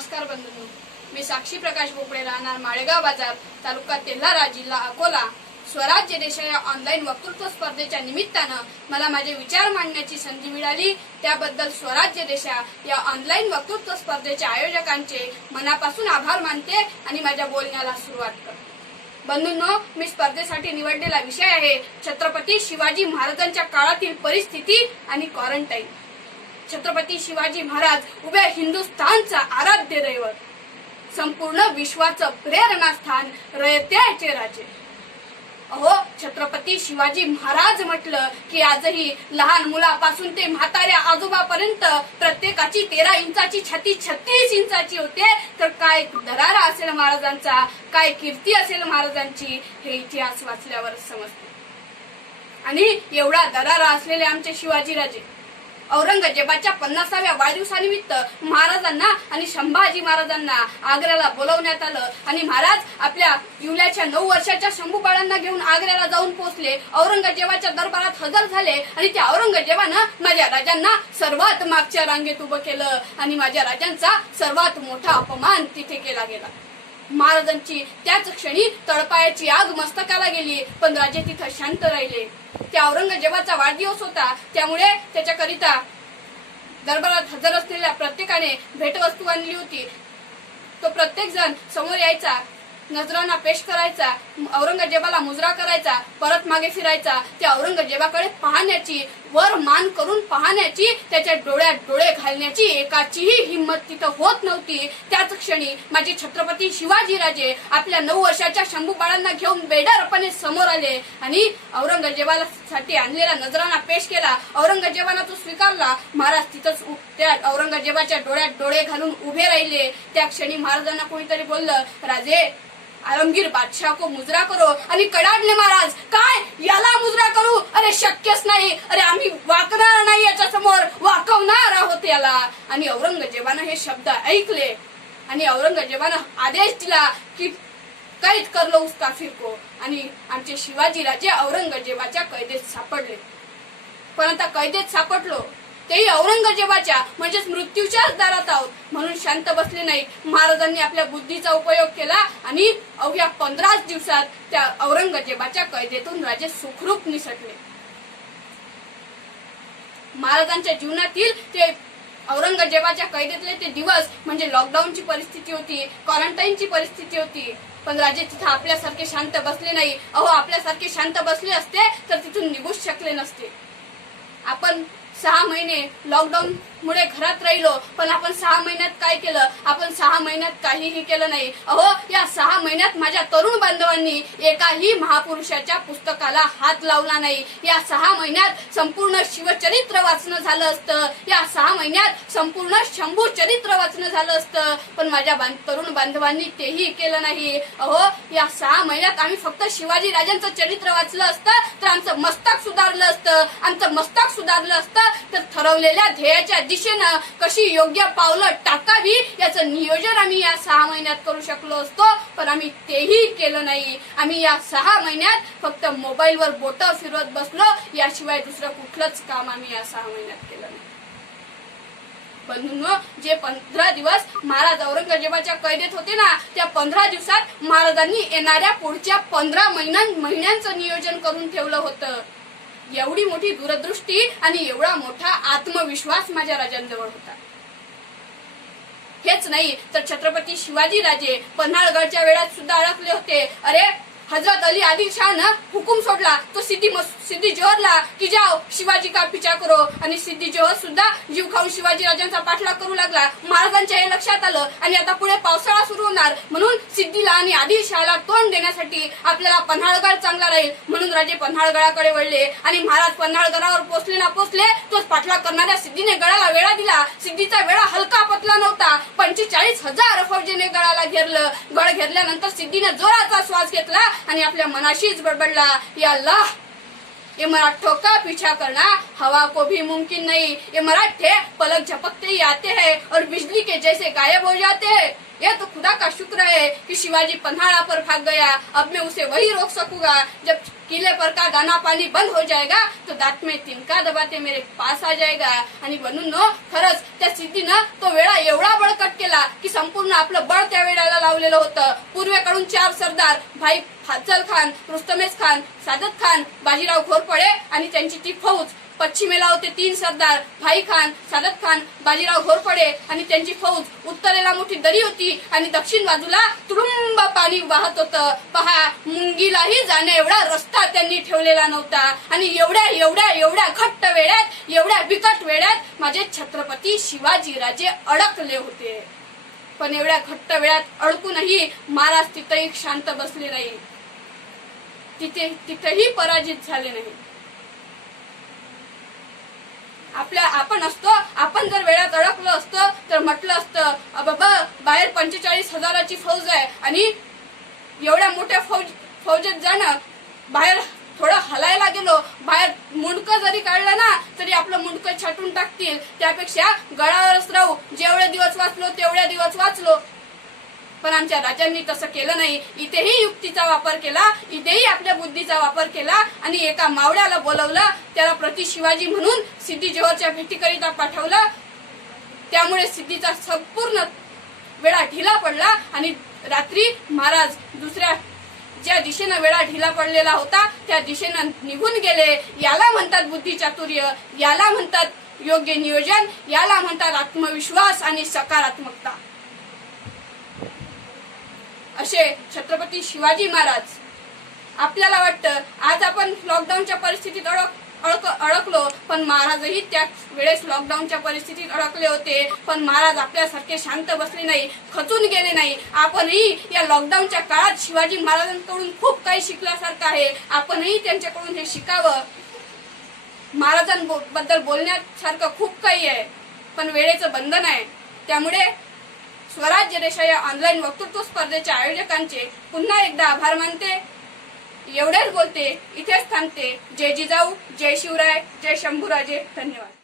नमस्कार बंधूंनो. मी साक्षी प्रकाश बोकडे राहणार माळेगाव बाजार तालुका तेल्हारा जिल्हा अकोला. स्वराज्य देशा या ऑनलाईन वक्तृत्व स्पर्धेच्या निमित्तानं मला माझे विचार मांडण्याची संधी मिळाली. त्याबद्दल स्वराज्य देशा या ऑनलाईन वक्तृत्व स्पर्धेच्या आयोजकांचे मनापासून आभार मानते आणि माझ्या बोलण्याला सुरुवात करते. बंधूंनो मी स्पर्धेसाठी निवडलेला विषय आहे छत्रपती शिवाजी महाराजांच्या काळातील परिस्थिती आणि क्वारंटाईन छत्रपती शिवाजी महाराज उभ्या हिंदुस्थानचा आराध्य दैवत. संपूर्ण विश्वाचं प्रेरणास्थान रयत्याचे राजे. अहो छत्रपती शिवाजी महाराज म्हटलं की आजही लहान मुलापासून ते म्हाताऱ्या आजोबापर्यंत प्रत्येकाची तेरा इंचाची छाती छत्तीस इंचाची होते. तर काय दरारा असेल महाराजांचा? काय कीर्ती असेल महाराजांची? हे इतिहास वाचल्यावर समजते. आणि एवढा दरारा असलेले आमचे शिवाजीराजे औरंगजेबाच्या पन्नासाव्या वाढदिवसानिमित्त महाराजांना आणि संभाजी महाराजांना आग्र्याला बोलवण्यात आलं. आणि महाराज आपल्या युल्याच्या नऊ वर्षाच्या शंभू बाळांना घेऊन आग्र्याला जाऊन पोहोचले. औरंगजेबाच्या दरबारात हजर झाले आणि त्या औरंगजेबानं माझ्या राजांना सर्वात मागच्या रांगेत उभं केलं. आणि माझ्या राजांचा सर्वात मोठा अपमान तिथे केला गेला. महाराजांची त्याच क्षणी तळपायाची आग मस्तकाला गेली पण राजे तिथं शांत राहिले. त्या औरंगजेबाचा वाढदिवस होता त्यामुळे त्याच्याकरिता दरबारात हजर असलेल्या प्रत्येकाने भेटवस्तू आणली होती. तो प्रत्येक जण समोर यायचा. नजरांना पेश करायचा औरंगजेबाला मुजरा करायचा परत मागे फिरायचा त्या औरंगजेबाकडे पाहण्याची वर मान करून पाहण्याची त्याच्या डोळ्यात डोळे घालण्याची एकाचीही हिंमत तिथं होत नव्हती. त्याच क्षणी माझे छत्रपती शिवाजीराजे आपल्या नऊ वर्षाच्या शंभू बाळांना घेऊन बेडारपणे समोर आले आणि औरंगजेबाला साठी आणलेला नजरांना पेश केला. औरंगजेबाला तो स्वीकारला. महाराज तिथंच त्या औरंगजेबाच्या डोळ्यात डोळे घालून उभे राहिले. त्या क्षणी महाराजांना कोणीतरी बोललं राजे आलमगीर बादशाह को मुजरा करो। आणि कडाडले महाराज काय? याला मुजरा करू? अरे शक्यच नाही. अरे आम्ही वाकणार नाही याच्या समोर वाकवणार आहोत याला. आणि औरंगजेबानं हे शब्द ऐकले. आणि औरंगजेबानं आदेश दिला की कैद करलो उस फिरको को. आणि आमचे शिवाजी राजे औरंगजेबाच्या कैदेत सापडले. पण आता कैदेत सापडलो. तेही औरंगजेबाच्या म्हणजेच मृत्यूच्याच दारात आहोत. म्हणून शांत बसले नाही. महाराजांनी आपल्या बुद्धीचा उपयोग केला आणि अवघ्या पंधराच दिवसात त्या औरंगजेबाच्या कैदेतून राजे सुखरूप निसटले. महाराजांच्या जीवनातील ते औरंगजेबाच्या कैदेतले ते दिवस म्हणजे लॉकडाऊनची परिस्थिती होती क्वारंटाईनची परिस्थिती होती. पण राजे तिथं आपल्यासारखे शांत बसले नाही. अहो आपल्यासारखे शांत बसले असते तर तिथून निघूच शकले नसते. आपण सहा महिने लॉकडाऊन मुळे घरात राहिलो पण आपण सहा महिन्यात काय केलं? आपण सहा महिन्यात काहीही केलं नाही. अहो या सहा महिन्यात माझ्या तरुण बांधवांनी एकाही महापुरुषाच्या पुस्तकाला हात लावला नाही. या सहा महिन्यात संपूर्ण शिवचरित्र वाचणं झालं असतं. या सहा महिन्यात संपूर्ण शंभू चरित्र वाचणं झालं असतं. पण माझ्या बां- तरुण बांधवांनी तेही केलं नाही. अहो या सहा महिन्यात आम्ही फक्त शिवाजी राजांचं चरित्र वाचलं असतं तर आमचं मस्तक सुधारलं असतं. आमचं मस्तक सुधारलं असतं तर ठरवलेल्या ध्येयाच्या दिशेनं कशी योग्य पावलं टाकावी याचं नियोजन आम्ही या सहा महिन्यात करू शकलो असतो पण आम्ही तेही केलं नाही. आम्ही या सहा महिन्यात फक्त मोबाईलवर बोट फिरवत बसलो याशिवाय दुसरं कुठलंच काम आम्ही या सहा महिन्यात केलं नाही. बंधूंनो जे पंधरा दिवस महाराज औरंगजेबाच्या कैदेत होते ना त्या पंधरा दिवसात महाराजांनी येणाऱ्या पुढच्या पंधरा महिन्यां महिन्यांचं नियोजन करून ठेवलं होतं. एवढी मोठी दूरदृष्टी आणि एवढा मोठा आत्मविश्वास माझ्या राजांजवळ होता. हेच नाही तर छत्रपती शिवाजी राजे पन्हाळगडच्या वेळात सुद्धा अडकले होते. अरे हजरत अली आदिल शाहनं हुकूम सोडला. तो सिद्धी सिद्धी जोहरला की जाओ शिवाजी का पिछा करो. आणि सिद्धी जोहर सुद्धा जीव खाऊन शिवाजी राजांचा पाठलाग करू लागला. महाराजांच्या हे लक्षात आलं आणि आता पुढे पावसाळा सुरू होणार. म्हणून सिद्धीला आणि आदिल शहाला तोंड देण्यासाठी आपल्याला पन्हाळगड चांगला राहील. म्हणून राजे पन्हाळगडाकडे वळले. आणि महाराज पन्हाळगडावर पोचले ना पोचले तोच पाठलाग करणाऱ्या सिद्धीने गडाला वेळा दिला. सिद्धीचा वेळा पंचेचाळीस हजार फौजेने गळाला घेरलं. गळ घेरल्यानंतर सिद्धीने जोराचा श्वास घेतला आणि आपल्या मनाशीच बडबडला. या अल्लाह ये मराठों का पीछा करना हवा को भी मुमकिन नहीं. ये मराठे पलक झपकते ही आते हैं और बिजली के जैसे गायब हो जाते हैं. यह तो खुदा का शुक्र है कि शिवाजी पन्हाड़ा पर भाग गया। अब मैं उसे वही रोक सकूंगा जब किले पर का दाना पाणी बंद हो जाएगा तो दात में तिनका दबाते मेरे पास आ जाएगा। आणि म्हणून न खरंच त्या सिद्धीनं तो वेळा एवढा बळकट केला की संपूर्ण आपलं बळ त्या वेळाला लावलेलं होतं. पूर्वेकडून चार सरदार भाई फाजल खान रुस्तमेज खान सादत खान बाजीराव घोरपडे आणि त्यांची ती फौज पश्चिमेला होते तीन सरदार भाई खान सादत खान बाजीराव घोरपडे आणि त्यांची फौज. उत्तरेला मोठी दरी होती आणि दक्षिण बाजूला तुडुंब पाणी वाहत होतं. पहा मुंगीलाही जाण्या एवढा रस्ता त्यांनी ठेवलेला नव्हता. आणि एवढ्या एवढ्या एवढ्या घट्ट वेळात एवढ्या बिकट वेळात माझे छत्रपती शिवाजी राजे अडकले होते. पण एवढ्या घट्ट वेळात अडकूनही महाराज तिथेही शांत बसले नाही. तिथे तिथेही पराजित झाले नाही. आपल्या आपण असतो आपण जर वेळात अडकलो असतो तर म्हटलं असतं बाबा बाहेर पंचेचाळीस हजाराची फौज आहे आणि एवढ्या मोठ्या फौज फौजेत जाणं बाहेर थोडं हलायला गेलो बाहेर मुंडकं जरी काढलं ना तरी आपलं मुंडकं छाटून टाकतील. त्यापेक्षा गळावरच राहू जेवढे दिवस वाचलो तेवढ्या दिवस वाचलो. पण आमच्या राजांनी तसं केलं नाही. इथेही युक्तीचा वापर केला इथेही आपल्या बुद्धीचा वापर केला आणि एका मावळ्याला बोलवलं. त्याला प्रति शिवाजी म्हणून सिद्धी जोहरच्या भेटीकरिता पाठवलं. त्यामुळे सिद्धीचा संपूर्ण वेळा ढिला पडला आणि रात्री महाराज दुसऱ्या ज्या दिशेनं वेळा ढिला पडलेला होता त्या दिशेनं निघून गेले. याला म्हणतात बुद्धी चातुर्य याला म्हणतात योग्य नियोजन याला म्हणतात आत्मविश्वास आणि सकारात्मकता. असे छत्रपती शिवाजी महाराज. आपल्याला वाटतं आज आपण लॉकडाऊनच्या परिस्थितीत अडक अडक अडकलो पण महाराजही त्या वेळेस लॉकडाऊनच्या परिस्थितीत अडकले होते. पण महाराज आपल्यासारखे शांत बसले नाही खचून गेले नाही. आपणही या लॉकडाऊनच्या काळात शिवाजी महाराजांकडून खूप काही शिकल्यासारखं आहे. आपणही त्यांच्याकडून हे शिकावं. महाराजांबद्दल बोलण्यासारखं खूप काही आहे पण वेळेचं बंधन आहे. त्यामुळे स्वराज्य रेषा या ऑनलाईन वक्तृत्व स्पर्धेच्या आयोजकांचे पुन्हा एकदा आभार मानते. एवढेच बोलते. इथेच थांबते. जय जिजाऊ जय शिवराय जय शंभूराजे. धन्यवाद.